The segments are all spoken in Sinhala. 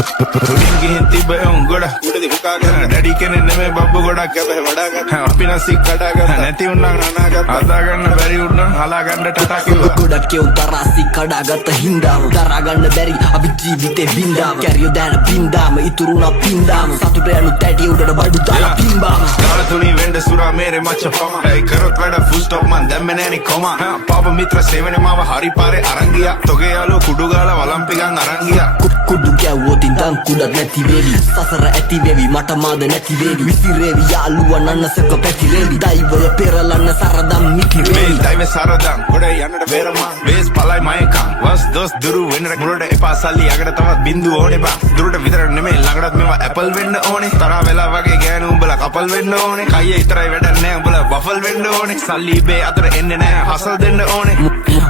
උඩින් ගිහින් තිබ්බ එවුන් ගොඩක් උඩදී හුකාගෙන ඩැඩි කෙනෙක් නෙමෙයි බබ්බු ගොඩක් කැපේ වඩාගත්ත අපි නසික් කඩාගත්ත නැති උන්නම් අනාගත හදාගන්න බැරි උන්නම් හලාගන්න ටටා කිව්වා ගොඩක් එවුන් තරාසි කඩාගත්ත හින්දාම දරාගන්න බැරි අපි ජීවිතේ වින්දාම කැරියෝ දාන බින්දාම ඉතුරුනා පින්දාම සතුට යනු තැටි උඩට බඩු දාලා පින්බාම දාලා තුනි වෙන්න සුරා මේරේ මච්ච පම ඒ කරොත් වැඩ ෆුල් ස්ටොප් මන් දැම්මේ නෑනි කොමා පාප මිත්‍ර සේවනේ මාව හරි පාරේ අරන් ගියා තොගේ යාළුවෝ කුඩු ගාලා වලම්පිකන් අරන් ගියා කුඩු ගැව්වොත් ඉඳන් කුඩක් නැති වේවි සසර ඇති වේවි මට මාද නැති වේවි විසිරේවි යාළුවා නන්නසක පැතිරේවි දෛවය පෙරලන්න සරදම් මිකිරේවි දෛවය සරදම් ගොඩ යන්නට බේරමා වේස් පලයි මයකම් වස් දොස් දුරු වෙන්නට මුලට එපා සල්ලි යකට තවත් බින්දු ඕනේ බා දුරට විතර නෙමෙයි ළඟටත් මේවා ඇපල් වෙන්න ඕනේ තරහ වෙලා වගේ ගෑනු උඹලා කපල් වෙන්න ඕනේ කයියේ විතරයි වැඩක් නෑ උඹලා වෆල් වෙන්න ඕනේ සල්ලි ඉබේ අතර එන්නේ නෑ හසල් දෙන්න ඕනේ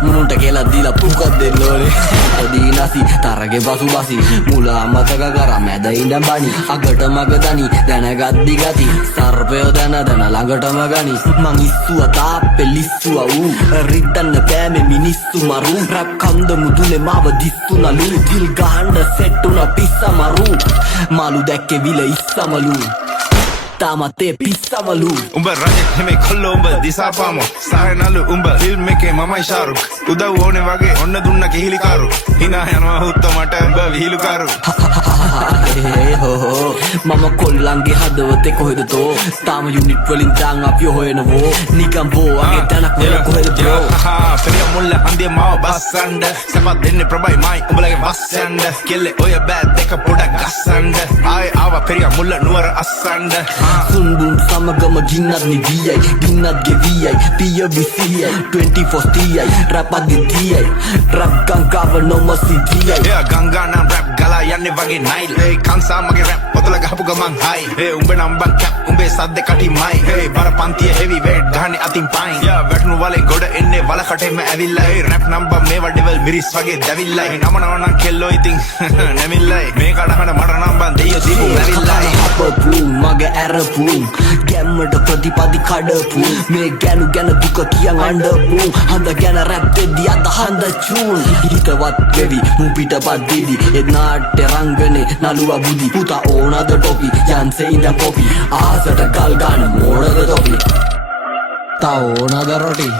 මුන්ට කියලා දීලා පුකක් දෙන්න ඕනේ දීනසි තරගේ පසුබසි මුලා අමතක කරා මැද ඉඳන් බනි අගට මග දනි දැනගත් දිගති සර්පය දැන ළඟටම ගනි මං ඉස්සුව තාප්පෙ ලිස්සුව ඌ රිද්දන්න බෑමේ මිනිස්සු මරු රැප් කන්ද මුදුනේ මාව දිස්සුනලු දිල් ගහන්න සෙට් උන පිස්සමරු මාළු දැක්කේ විල ඉස්සමලු තාමතේ පිස්සමලු උඹ රජෙක් නෙමෙයි කොල්ලෝ උඹ දිසාපාමෝ සායනලු උඹ ෆිල්ම් එකේ මමයි ශාරුක් උදව් ඕනේ වගේ ඔන්න දුන්න කිහිලිකාරු hina යනවා හුත්ත මට උඹ විහිළුකාරු මම කොල්ලන්ගේ හදවතේ කොහෙද තෝ තාම යුනිට් වලින් දාන් අපි හොයනවෝ නිකම් බෝගේ තනක් වල කොහෙද බ්‍රෝ පෙරිය මුල්ල හන්දිය මාව බස්සන්න සපත් දෙන්නේ ප්‍රබයි මයි උඹලගේ වස්සන්න කෙල්ලේ ඔය බෑත් දෙක පොඩක් ගස්සන්න ආයේ ආවා පෙරිය මුල්ල නුවර අස්සන්න සුන්දුන් සමගම ගින්නත් නිදියයි ගින්නත් ගෙවියයි පිය විසියයි 24 තියයි රැප් අදිතියයි රැප් ගංගාව නොමසිතියයි එයා ගංගා නම් රැප් ගලා යන්නේ වගේ නයිල් ඒ කංසා මගේ රැප් පොතල ගහපු ගමන් හයි ඒ උඹ නම් බන් කැප් උඹේ සද්ද කටිමයි ඒ බර පන්තිය හෙවි වේට් ගහන්නේ අතින් පයින් යා වැටුණු වලේ ගොඩ එන්නේ වල කටෙම ඇවිල්ලා ඒ රැප් නම්බර් මේවා ඩෙවල් මිරිස් වගේ දැවිල්ලා නම නම කෙල්ලෝ ඉතින් නැමිල්ලයි මේ කඩහන මට නම් බන් දෙයියෝ දීපු වැවිල්ලා අපපු මගේ ඇරපු ගැම්මට ප්‍රතිපදි කඩපු මේ ගැනු ගැන දුක කියන් අඬපු හඳ ගැන රැප් දෙද්දි අද හඳ චූන් හිතවත් වෙවි මු පිටපත් දිදි ඒ නාට්‍ය රංගනේ නළුවා බුදි පුතා ඕනද ටොපි යන්සේ ඉඳන් කොපි ආසට කල් ගන්න මෝඩද තොපි තා ඕනද රොටි